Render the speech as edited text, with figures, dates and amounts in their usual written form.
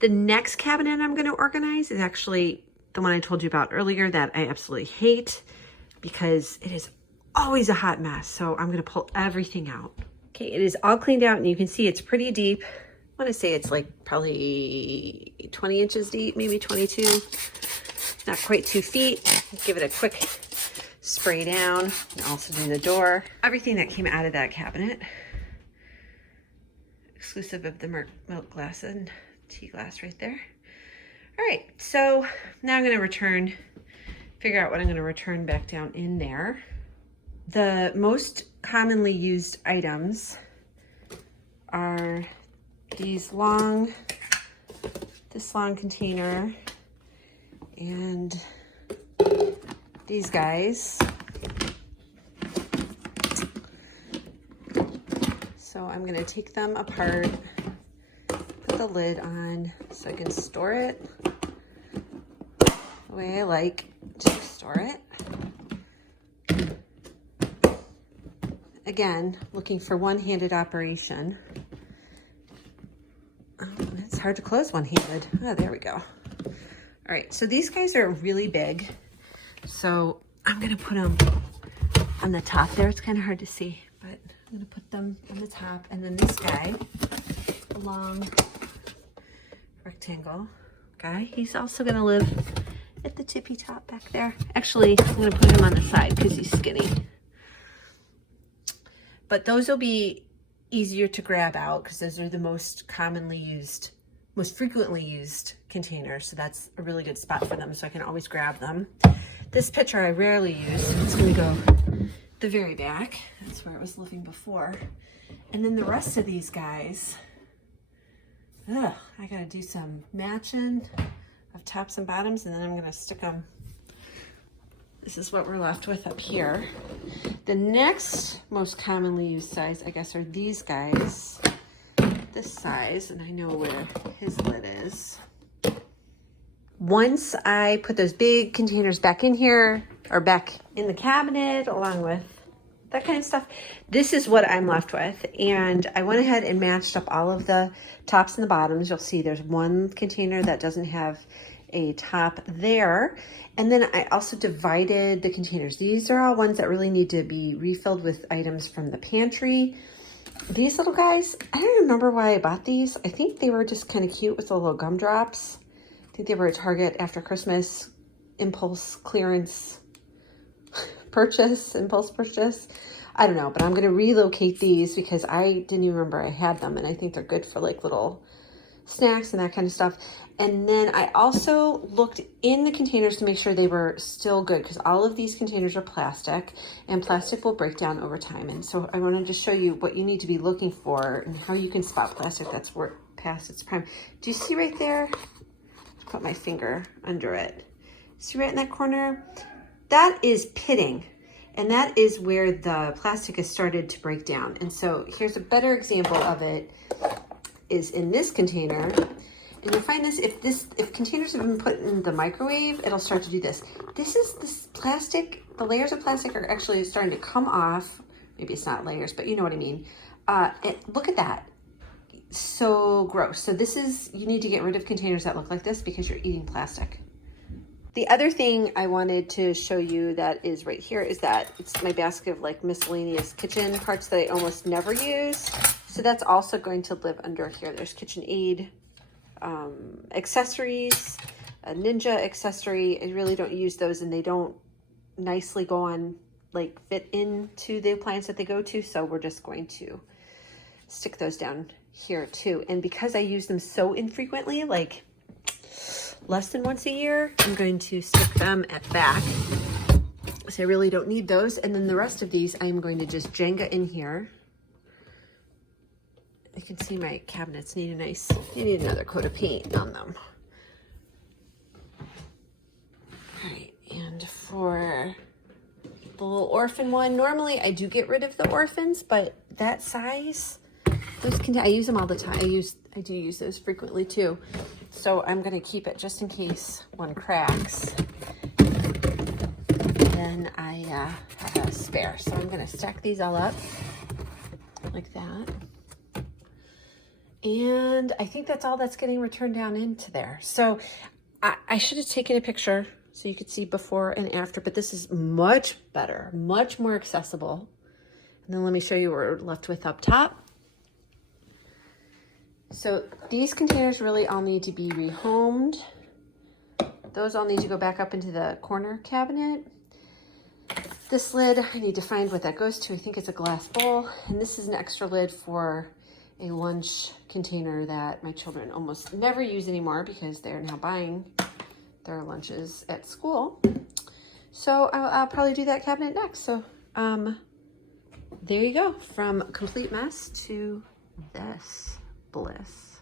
The next cabinet I'm going to organize is actually the one I told you about earlier that I absolutely hate because it is always a hot mess. So I'm going to pull everything out. Okay, it is all cleaned out and you can see it's pretty deep. I want to say it's like probably 20 inches deep, maybe 22. Not quite 2 feet. Give it a quick spray down and also do the door. Everything that came out of that cabinet, exclusive of the milk glass and tea glass right there. All right, so now I'm gonna figure out what I'm gonna return back down in there. The most commonly used items are this long container and these guys. So I'm gonna take them apart, put the lid on so I can store it the way I like to store it. Again, looking for one-handed operation. Oh, it's hard to close one-handed. Oh, there we go. All right, so these guys are really big. So I'm gonna put them on the top there. It's kind of hard to see, but I'm gonna put them on the top. And then this guy, the long rectangle guy, he's also gonna live at the tippy top back there. Actually, I'm gonna put him on the side because he's skinny. But those will be easier to grab out because those are the most frequently used containers. So that's a really good spot for them. So I can always grab them. This pitcher I rarely use. It's gonna go the very back. That's where it was living before. And then the rest of these guys, I gotta do some matching of tops and bottoms, and then I'm gonna stick them. This is what we're left with up here. The next most commonly used size, I guess, are these guys. This size, and I know where his lid is. Once I put those big containers back in here, or back in the cabinet, along with that kind of stuff, this is what I'm left with. And I went ahead and matched up all of the tops and the bottoms. You'll see there's one container that doesn't have a top there. And then I also divided the containers. These are all ones that really need to be refilled with items from the pantry. These little guys, I don't remember why I bought these. I think they were just kind of cute with the little gumdrops. I think they were at Target after Christmas, impulse clearance impulse purchase. I don't know, but I'm gonna relocate these because I didn't even remember I had them, and I think they're good for like little snacks and that kind of stuff. And then I also looked in the containers to make sure they were still good because all of these containers are plastic and plastic will break down over time. And so I wanted to show you what you need to be looking for and how you can spot plastic that's past its prime. Do you see right there? Put my finger under it. See right in that corner? That is pitting. And that is where the plastic has started to break down. And so here's a better example of it is in this container. And you'll find this, if containers have been put in the microwave, it'll start to do this. This plastic, the layers of plastic are actually starting to come off. Maybe it's not layers, but you know what I mean. Look at that. So gross. So you need to get rid of containers that look like this because you're eating plastic. The other thing I wanted to show you that is right here is that it's my basket of like miscellaneous kitchen parts that I almost never use. So that's also going to live under here. There's KitchenAid accessories, a Ninja accessory. I really don't use those and they don't nicely go on, like fit into the appliance that they go to. So we're just going to stick those down here too. And because I use them so infrequently, like less than once a year, I'm going to stick them at the back. So I really don't need those. And then the rest of these, I'm going to just Jenga in here. You can see my cabinets need you need another coat of paint on them. All right, and for the little orphan one, normally I do get rid of the orphans, but that size, I use them all the time. I do use those frequently too. So I'm gonna keep it just in case one cracks. Then I have a spare. So I'm gonna stack these all up like that. And I think that's all that's getting returned down into there. So I should have taken a picture so you could see before and after, but this is much better, much more accessible. And then let me show you what we're left with up top. So these containers really all need to be rehomed. Those all need to go back up into the corner cabinet. This lid, I need to find what that goes to. I think it's a glass bowl. And this is an extra lid for a lunch container that my children almost never use anymore because they're now buying their lunches at school. So I'll probably do that cabinet next. So there you go, from complete mess to this bliss.